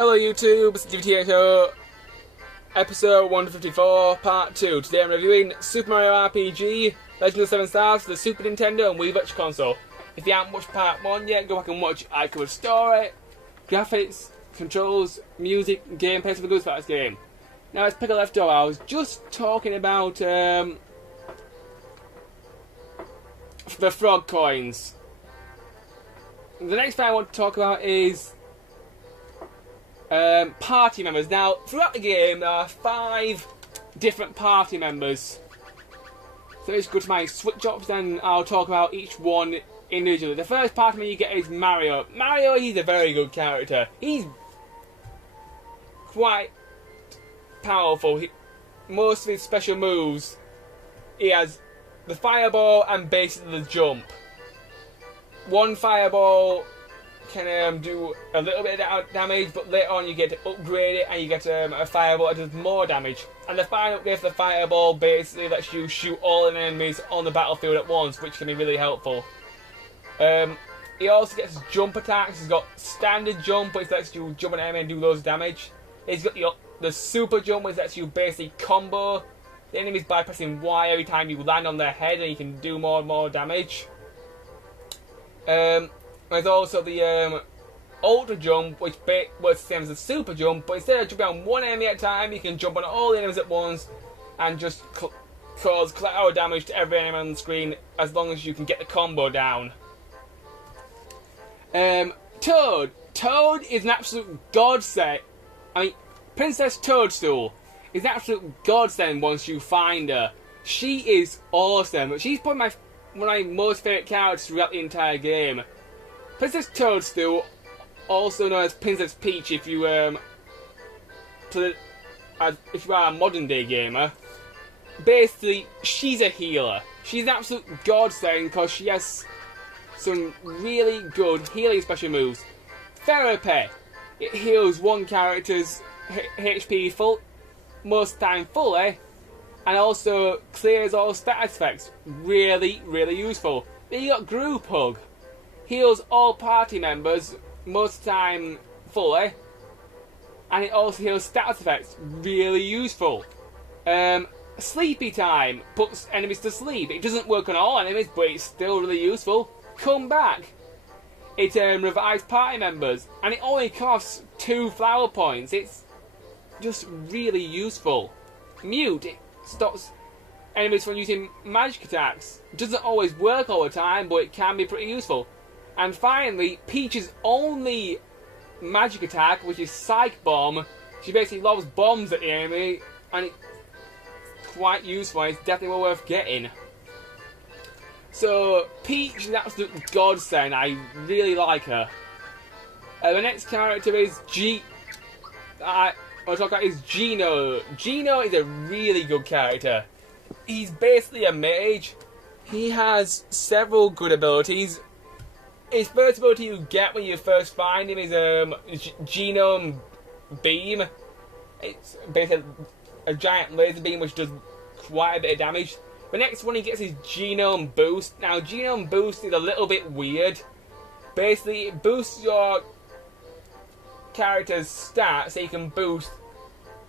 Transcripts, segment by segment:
Hello YouTube, it's Dbtgamer, episode 154, part 2. Today I'm reviewing Super Mario RPG, Legend of the Seven Stars for the Super Nintendo and Wii Virtual Console. If you haven't watched part 1 yet, go back and watch. I covered story, graphics, controls, music, gameplay for the good part of this game. Now let's pick a left off. I was just talking about the frog coins. The next thing I want to talk about is party members. Now, throughout the game, there are 5 different party members. So let's go to my switch ups and I'll talk about each one individually. The first party member you get is Mario. Mario, he's a very good character. He's quite powerful. Most of his special moves, he has the fireball and basically the jump. One fireball can do a little bit of damage, but later on you get to upgrade it and you get a fireball that does more damage. And the final upgrade for the fireball basically lets you shoot all the enemies on the battlefield at once, which can be really helpful. He also gets jump attacks. He's got standard jump, which lets you jump an enemy and do loads of damage. He's got the super jump, which lets you basically combo the enemies by pressing Y every time you land on their head, and you can do more and more damage. There's also the ultra jump, which works the same as the super jump, but instead of jumping on one enemy at a time, you can jump on all the enemies at once and just cause collateral damage to every enemy on the screen, as long as you can get the combo down. Toad. Toad is an absolute godsend. I mean, Princess Toadstool is an absolute godsend once you find her. She is awesome. She's probably one of my most favourite characters throughout the entire game. Princess Toadstool, also known as Princess Peach if you are a modern day gamer, basically she's a healer. She's an absolute godsend because she has some really good healing special moves. Therapy. It heals one character's HP most of the time fully, and also clears all status effects. Really, really useful. Then you got Group Hug. Heals all party members most of the time fully, and it also heals status effects. Really useful. Sleepy Time puts enemies to sleep. It doesn't work on all enemies, but it's still really useful. Come Back. It revives party members, and it only costs 2 flower points. It's just really useful. Mute. It stops enemies from using magic attacks. It doesn't always work all the time, but it can be pretty useful. And finally, Peach's only magic attack, which is Psych Bomb. She basically lobs bombs at the enemy, and it's quite useful. It's definitely well worth getting. So, Peach is an absolute godsend. I really like her. The next character is I'll talk about is Gino. Gino is a really good character. He's basically a mage. He has several good abilities. His first ability you get when you first find him is Genome Beam. It's basically a giant laser beam which does quite a bit of damage. The next one he gets is Genome Boost. Now, Genome Boost is a little bit weird. Basically, it boosts your character's stats, so you can boost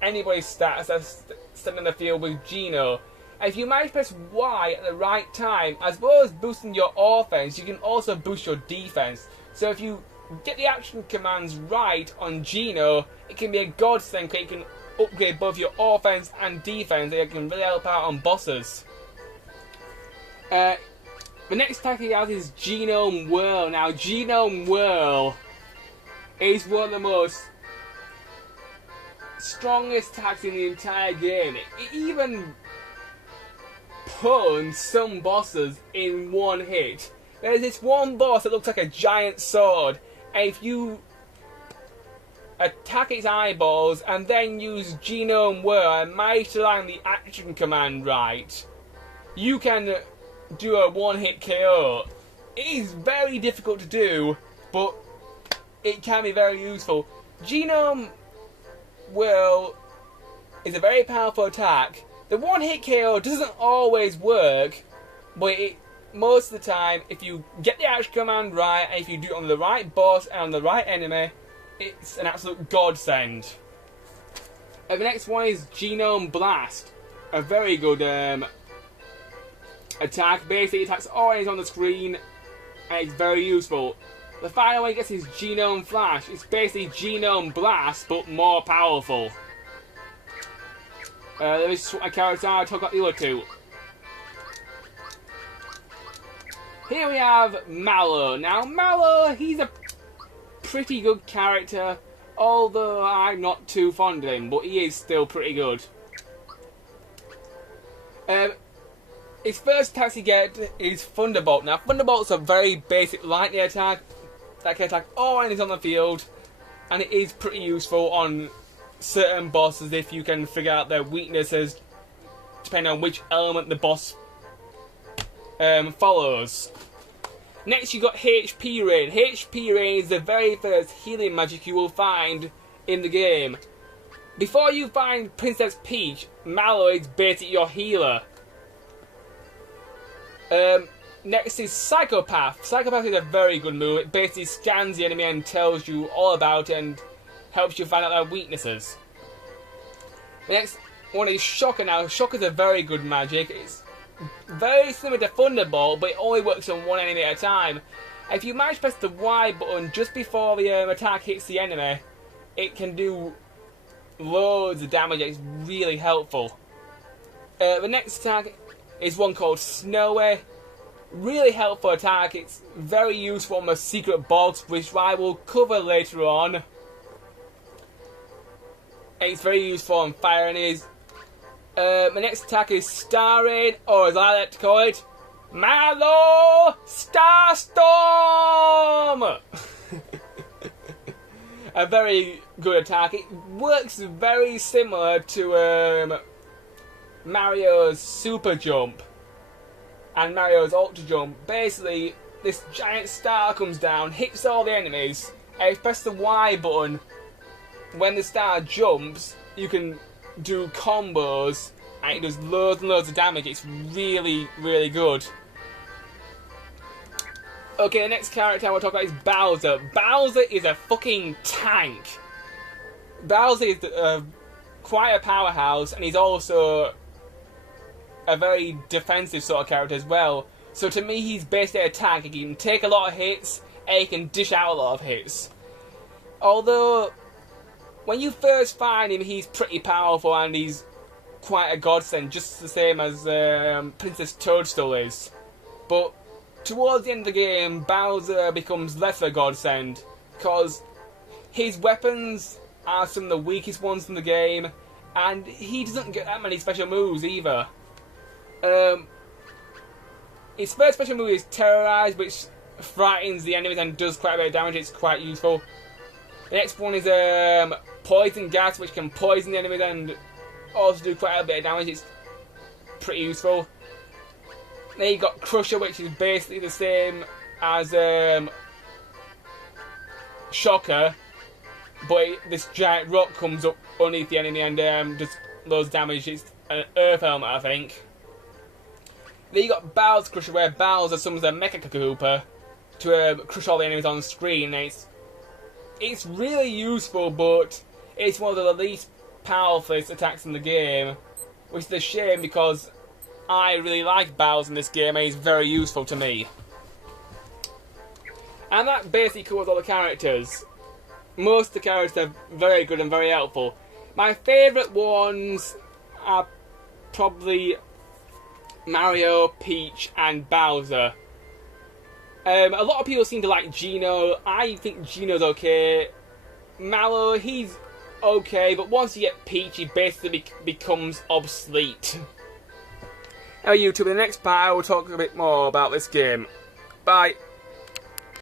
anybody's stats that's standing in the field with Gino. And if you manage to press Y at the right time, as well as boosting your offense, you can also boost your defense. So if you get the action commands right on Gino, it can be a godsend because you can upgrade both your offense and defense, and it can really help out on bosses. The next attack he has is Genome Whirl. Now, Genome Whirl is one of the most strongest attacks in the entire game. It even puns some bosses in one hit. There's this one boss that looks like a giant sword, and if you attack its eyeballs and then use Genome Whirl and manage to land the action command right, you can do a one-hit KO. It is very difficult to do, but it can be very useful. Genome Whirl is a very powerful attack. The one-hit KO doesn't always work, but most of the time, if you get the action command right, and if you do it on the right boss and on the right enemy, it's an absolute godsend. The next one is Genome Blast. A very good attack. Basically, it attacks all enemies on the screen, and it's very useful. The final one he gets is Genome Flash. It's basically Genome Blast, but more powerful. Let me swap my character out, talk about the other two. Here we have Mallow. Now, Mallow, he's a pretty good character, although I'm not too fond of him, but he is still pretty good. His first attack he gets is Thunderbolt. Now, Thunderbolt's a very basic lightning attack that can attack all enemies on the field, and it is pretty useful on certain bosses if you can figure out their weaknesses depending on which element the boss follows. Next, you got HP Rain. HP Rain is the very first healing magic you will find in the game. Before you find Princess Peach, Mallow is basically your healer. Next is Psychopath. Psychopath is a very good move. It basically scans the enemy and tells you all about it and helps you find out their weaknesses. The next one is Shocker. Now, Shocker is a very good magic. It's very similar to Thunderbolt, but it only works on one enemy at a time. If you manage to press the Y button just before the attack hits the enemy, it can do loads of damage. It's really helpful. The next attack is one called Snowy. Really helpful attack. It's very useful on the secret boss, which I will cover later on. It's very useful on fire enemies. My next attack is Star Rain, or as I like to call it, Mallow Starstorm! A very good attack. It works very similar to Mario's Super Jump and Mario's Ultra Jump. Basically, this giant star comes down, hits all the enemies, and if you press the Y button, when the star jumps, you can do combos, and it does loads and loads of damage. It's really, really good. Okay, the next character I want to talk about is Bowser. Bowser is a fucking tank. Bowser is quite a powerhouse, and he's also a very defensive sort of character as well. So to me, he's basically a tank. He can take a lot of hits, and he can dish out a lot of hits. Although, when you first find him, he's pretty powerful, and he's quite a godsend, just the same as Princess Toadstool is. But towards the end of the game, Bowser becomes less of a godsend, because his weapons are some of the weakest ones in the game, and he doesn't get that many special moves either. His first special move is Terrorize, which frightens the enemies and does quite a bit of damage. It's quite useful. The next one is Poison Gas, which can poison the enemies and also do quite a bit of damage. It's pretty useful. Then you got Crusher, which is basically the same as Shocker, but this giant rock comes up underneath the enemy and does loads of damage. It's an Earth Helmet, I think. Then you got Bowser Crusher, where Bowser summons a Mecha Koopa to crush all the enemies on the screen. And it's really useful, but it's one of the least powerful attacks in the game, which is a shame because I really like Bowser in this game and he's very useful to me. And that basically covers all the characters. Most of the characters are very good and very helpful. My favourite ones are probably Mario, Peach and Bowser. A lot of people seem to like Gino. I think Gino's okay. Mallow, he's okay, but once you get Peach, he basically becomes obsolete. Anyway, YouTube, in the next part I will talk a bit more about this game. Bye.